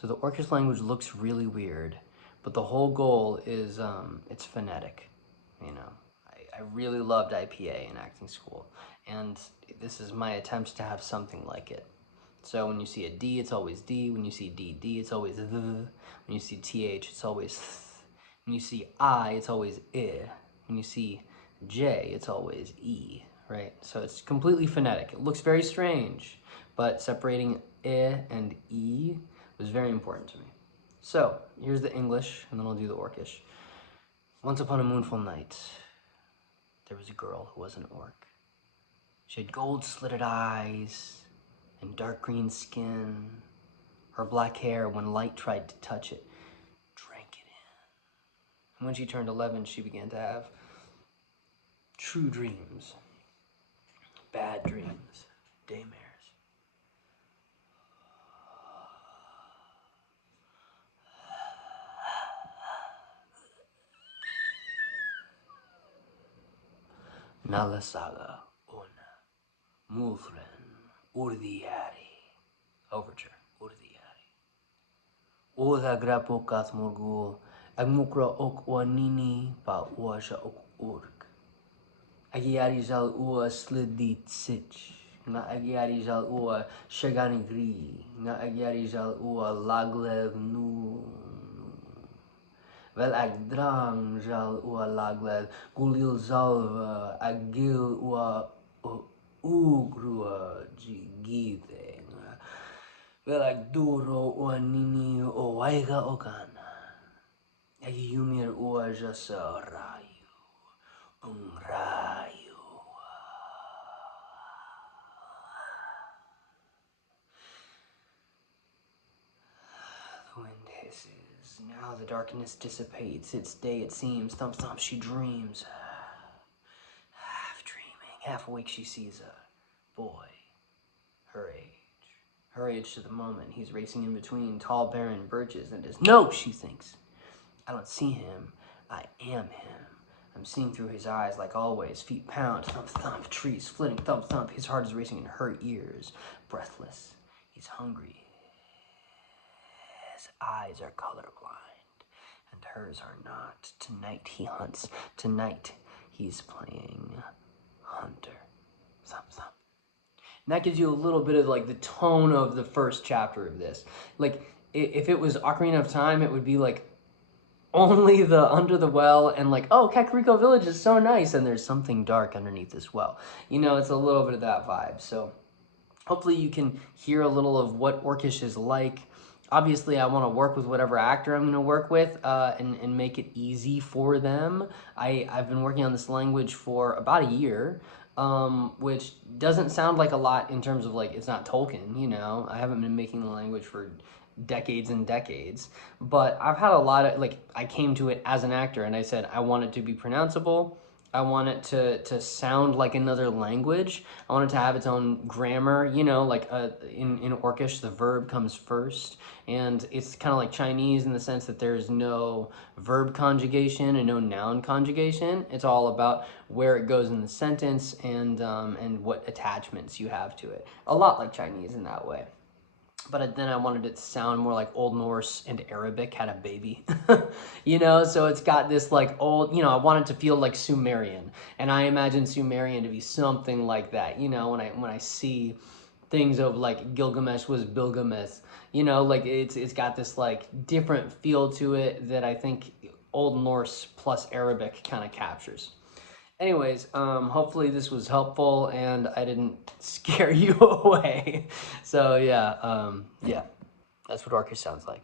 So the Orcish language looks really weird, but the whole goal is it's phonetic. You know, I really loved IPA in acting school, and this is my attempt to have something like it. So when you see a D, it's always D. When you see DD, it's always th. When you see TH, it's always th. When you see I, it's always I. When you see J, it's always E, right? So it's completely phonetic. It looks very strange, but separating I and E was very important to me. So here's the English, and then I'll do the Orcish. Once upon a moonful night, there was a girl who was an orc. She had gold-slitted eyes and dark green skin. Her black hair, when light tried to touch it, drank it in. And when she turned 11, she began to have true dreams, bad dreams, daymares. Nalasaga una mulfren urdiari. Overture, urdiari. Oda grapokas morgul, agmukra ok wanini pa uasha ok urk. Agiari zal ua slidit sich. Nga agiari zal ua shaganigri. Nga agiari zal ua laglev nu. Wel agdrang zal ua laglev gulil zalva agil ua ugrua gigiteng. Wel agduro ua nini o waiga okana. Agiyumir ua jasa rayu. Rayu. The wind hisses. Now the darkness dissipates. It's day, it seems. Thump, thump, she dreams. Half dreaming, half awake, she sees a boy. Her age. Her age to the moment. He's racing in between tall, barren birches and is, no, she thinks. I don't see him. I am him. I'm seeing through his eyes like always. Feet pound, thump, thump, trees flitting, thump, thump. His heart is racing in her ears. Breathless. He's hungry. His eyes are colorblind, and hers are not. Tonight he hunts. Tonight he's playing hunter. Thump, thump. And that gives you a little bit of like the tone of the first chapter of this. Like, if it was Ocarina of Time, it would be like only the under the well and like, oh, Kakariko Village is so nice, and there's something dark underneath this well. You know, it's a little bit of that vibe. So hopefully you can hear a little of what Orcish is like. Obviously, I want to work with whatever actor I'm going to work with and make it easy for them. I've been working on this language for about a year, which doesn't sound like a lot in terms of like, it's not Tolkien, you know. I haven't been making the language for decades and decades, but I've had a lot of, like, I came to it as an actor and I said, I want it to be pronounceable. I want it to sound like another language. I want it to have its own grammar, you know, like in Orcish, the verb comes first. And it's kind of like Chinese in the sense that there's no verb conjugation and no noun conjugation. It's all about where it goes in the sentence and what attachments you have to it. A lot like Chinese in that way. But then I wanted it to sound more like Old Norse and Arabic had a baby, you know? So it's got this like old, you know, I want it to feel like Sumerian. And I imagine Sumerian to be something like that, you know, when I see things of like Gilgamesh was Bilgamesh, you know, like it's got this like different feel to it that I think Old Norse plus Arabic kind of captures. Anyways, hopefully this was helpful and I didn't scare you away. So yeah, that's what Orcish sounds like.